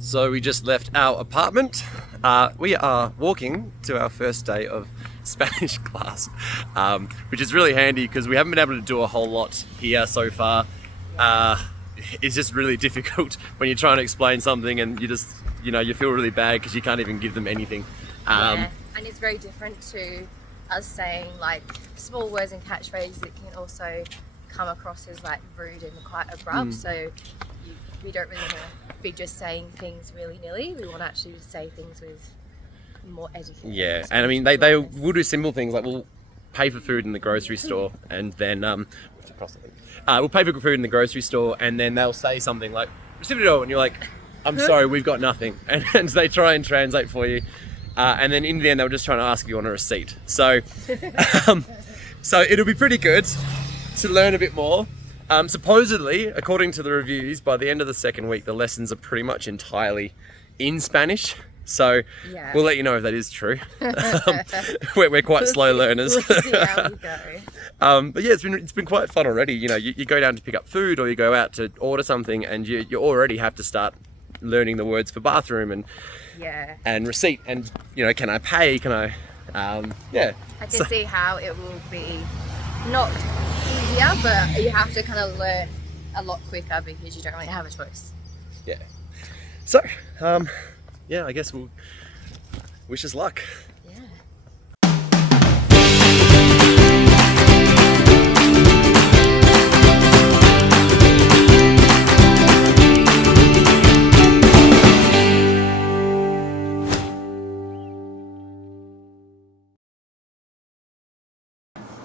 So we just left our apartment. We are walking to our first day of Spanish class, which is really handy because we haven't been able to do a whole lot here so far. It's just really difficult when you're trying to explain something and you just, you feel really bad because you can't even give them anything. And it's very different to us saying like small words and catchphrases that can also come across as like rude and quite abrupt. So we don't really want to be just saying things willy-nilly. We want to actually say things with more etiquette. Yeah, and I mean they will do simple things like we'll pay for food in the grocery store and then we'll pay for food in the grocery store and then they'll say something like "Recibido," and you're like, "I'm sorry, we've got nothing," and they try and translate for you. And then in the end, they were just trying to ask if you want a receipt. So, so it'll be pretty good to learn a bit more. Supposedly, according to the reviews, by the end of the second week, the lessons are pretty much entirely in Spanish. So we'll let you know if that is true. We're quite slow learners. We'll see how we go. But yeah, it's been quite fun already. You go down to pick up food or you go out to order something, and you already have to start learning the words for bathroom and receipt and can I pay, can I I can see how it will be not easier, but you have to kind of learn a lot quicker because you don't really have a choice. So I guess we'll wish us luck.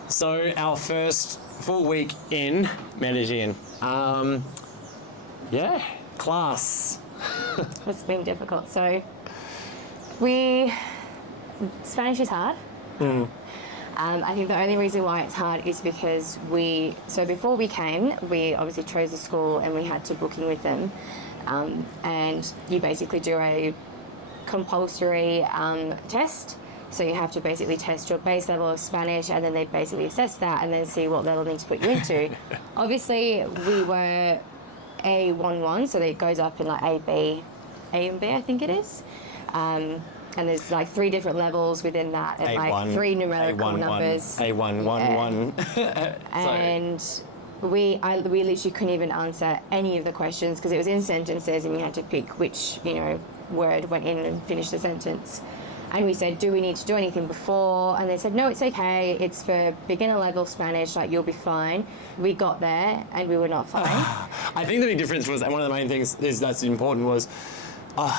So our first full week in Medellin. Class. It's been difficult. So Spanish is hard. I think the only reason why it's hard is because before we came, we obviously chose a school and we had to book in with them. And you basically do a compulsory test. So you have to basically test your base level of Spanish and then they basically assess that and then see what level they need to put you into. Obviously, we were A11, so it goes up in like A and B, I think it is. And there's like 3 different levels within that and like 3 numerical numbers. A111. And we literally couldn't even answer any of the questions because it was in sentences and you had to pick which, word went in and finished the sentence. And we said, do we need to do anything before? And they said, no, it's okay. It's for beginner level Spanish, like you'll be fine. We got there and we were not fine. I think the big difference was, and one of the main things that's important was,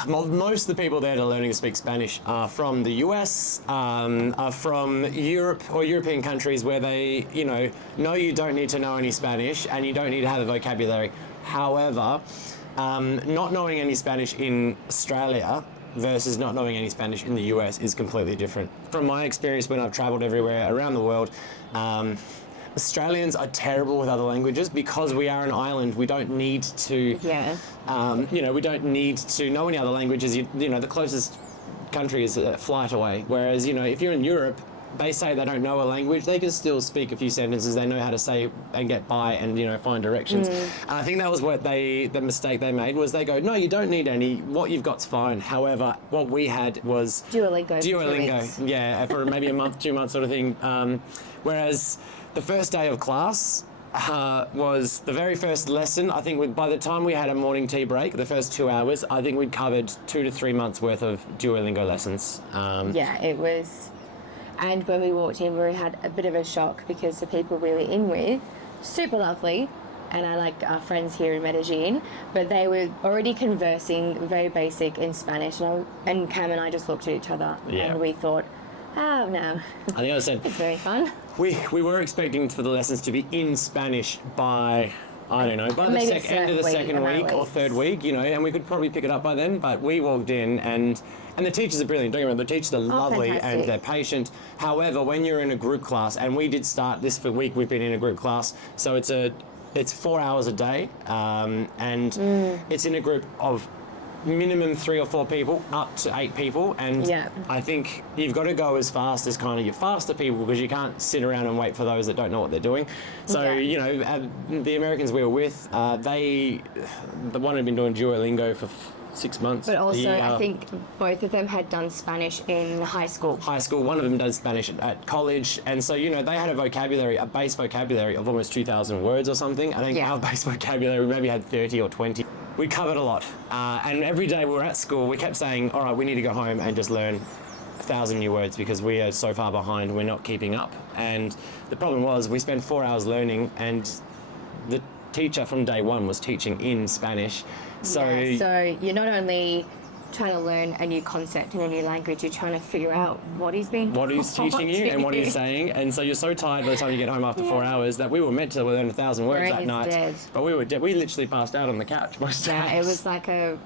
most of the people there that are learning to speak Spanish are from the US, are from Europe or European countries where they, know you don't need to know any Spanish and you don't need to have a vocabulary. However, not knowing any Spanish in Australia versus not knowing any Spanish in the US is completely different. From my experience when I've travelled everywhere around the world, Australians are terrible with other languages because we are an island. We don't need to, we don't need to know any other languages. The closest country is a flight away. Whereas, if you're in Europe, they say they don't know a language, they can still speak a few sentences, they know how to say and get by and, find directions. And I think that was the mistake they made was they go, no, you don't need any, what you've got's fine. However, what we had was Duolingo, for maybe a month, 2 months sort of thing. Whereas the first day of class was the very first lesson. I think by the time we had a morning tea break, the first 2 hours, I think we'd covered 2 to 3 months worth of Duolingo lessons. It was. And when we walked in, we had a bit of a shock because the people we were in with, super lovely, and I like our friends here in Medellin, but they were already conversing very basic in Spanish, and Cam and I just looked at each other and we thought, oh no, I think I said it's very fun. We were expecting for the lessons to be in Spanish by, I don't know, by the end of the second week or third week, and we could probably pick it up by then, but we walked in and the teachers are brilliant, don't get me wrong, the teachers are lovely and they're patient. However, when you're in a group class, and we did start this week, we've been in a group class, so it's 4 hours a day, and it's in a group of minimum 3 or 4 people, up to 8 people, and I think you've got to go as fast as kind of your faster people because you can't sit around and wait for those that don't know what they're doing. So, the Americans we were with, the one had been doing Duolingo for 6 months. But a also, year. I think both of them had done Spanish in high school. High school, one of them does Spanish at college, and so they had a base vocabulary of almost 2,000 words or something. I think our base vocabulary, we maybe had 30 or 20. We covered a lot, and every day we were at school, we kept saying, all right, we need to go home and just learn 1,000 new words because we are so far behind, we're not keeping up. And the problem was we spent 4 hours learning, and the teacher from day one was teaching in Spanish. So You're not only trying to learn a new concept in a new language, you're trying to figure out what he's teaching you and what he's saying, and so you're so tired by the time you get home after 4 hours that we were meant to learn 1,000 words that night. Dead. But we literally passed out on the couch most times. Yeah, it was like a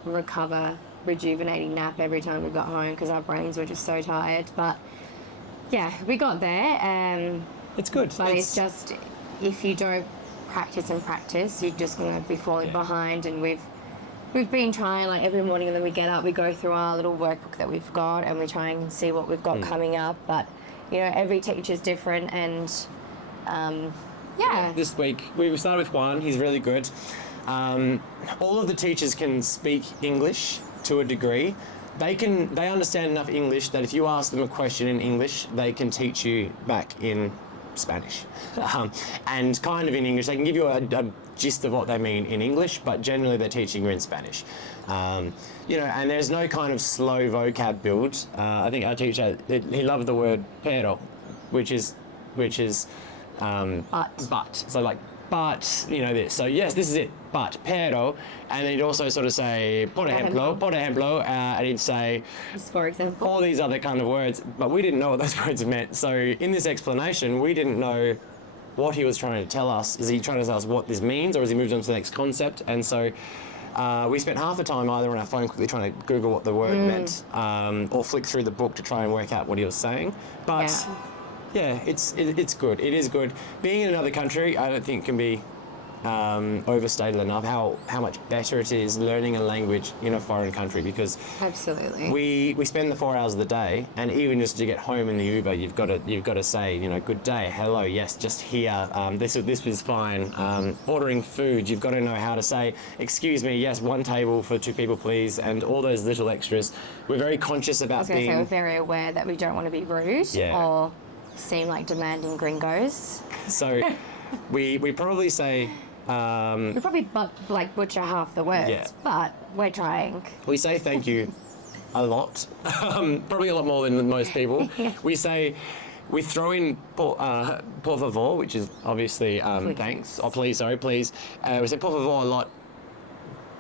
rejuvenating nap every time we got home because our brains were just so tired. But yeah, we got there. It's good. But it's just, if you don't practice, you're just going to be falling behind. And we've been trying, like, every morning, and then we get up, we go through our little workbook that we've got, and we try and see what we've got coming up. But every teacher's different, and This week we started with one. He's really good. All of the teachers can speak English to a degree. They understand enough English that if you ask them a question in English, they can teach you back in Spanish, and kind of in English. They can give you a gist of what they mean in English, but generally they're teaching you in Spanish. And there's no kind of slow vocab build. I think our teacher, he loved the word pero, which is but. So like, but, this. So yes, this is it, but, pero. And then he'd also sort of say, por ejemplo, and he'd say, for example, all these other kind of words, but we didn't know what those words meant. So in this explanation, we didn't know what he was trying to tell us. Is he trying to tell us what this means, or has he moved on to the next concept? And so we spent half the time either on our phone quickly trying to Google what the word meant, or flick through the book to try and work out what he was saying. But yeah, it's good. It is good. Being in another country, I don't think can be overstated enough how much better it is learning a language in a foreign country, because absolutely we spend the 4 hours of the day, and even just to get home in the Uber, you've got to say, good day, hello, yes, just here, this was fine. Ordering food, you've got to know how to say, excuse me, yes, one table for 2 people please, and all those little extras. We're very conscious about being... we're very aware that we don't want to be rude or seem like demanding gringos. So we probably say... we probably butcher half the words, but we're trying. We say thank you a lot, probably a lot more than most people. We throw in por favor, which is obviously thanks, or please, sorry, please. We say por favor a lot,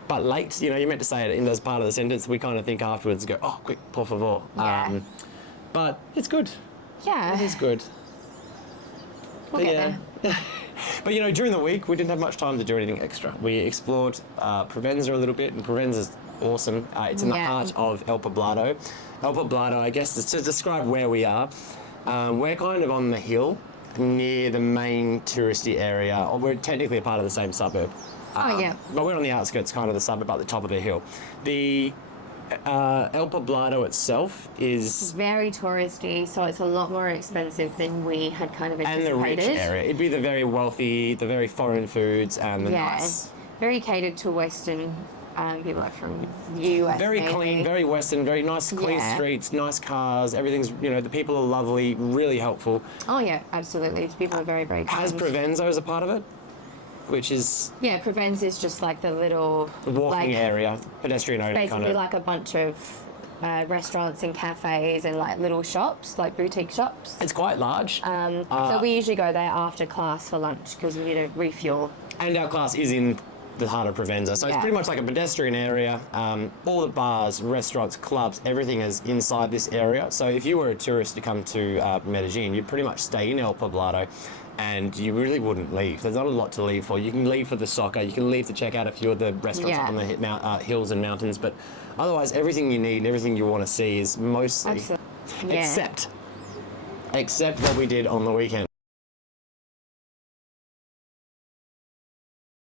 but late, you're meant to say it in as part of the sentence. We kind of think afterwards, go, oh, quick, por favor. But it's good. Yeah. It is good. We'll get there. But during the week we didn't have much time to do anything extra. We explored Provenza a little bit, and Provenza's awesome. It's in the heart of El Poblado. El Poblado, I guess, to describe where we are, we're kind of on the hill near the main touristy area, or we're technically a part of the same suburb. But we're on the outskirts, kind of the suburb at the top of the hill. The El Poblado itself is very touristy, so it's a lot more expensive than we had kind of anticipated. And the rich area. It'd be the very wealthy, the very foreign foods, and the nice. Very catered to Western people, like from the US. Very clean, very Western, very nice, clean streets, nice cars. Everything's, the people are lovely, really helpful. Oh yeah, absolutely. People are very, very kind. Has Provenza as a part of it? Which is... Yeah, Provenza is just like the little... walking area, pedestrian area. Basically like a bunch of restaurants and cafes and like little shops, like boutique shops. It's quite large. So we usually go there after class for lunch because we need to refuel. And our class is in the heart of Provenza, so it's pretty much like a pedestrian area. All the bars, restaurants, clubs, everything is inside this area. So if you were a tourist to come to Medellin, you'd pretty much stay in El Poblado, and you really wouldn't leave. There's not a lot to leave for. You can leave for the soccer, you can leave to check out a few of the restaurants up on the hills and mountains, but otherwise everything you need and everything you want to see is mostly... Except what we did on the weekend.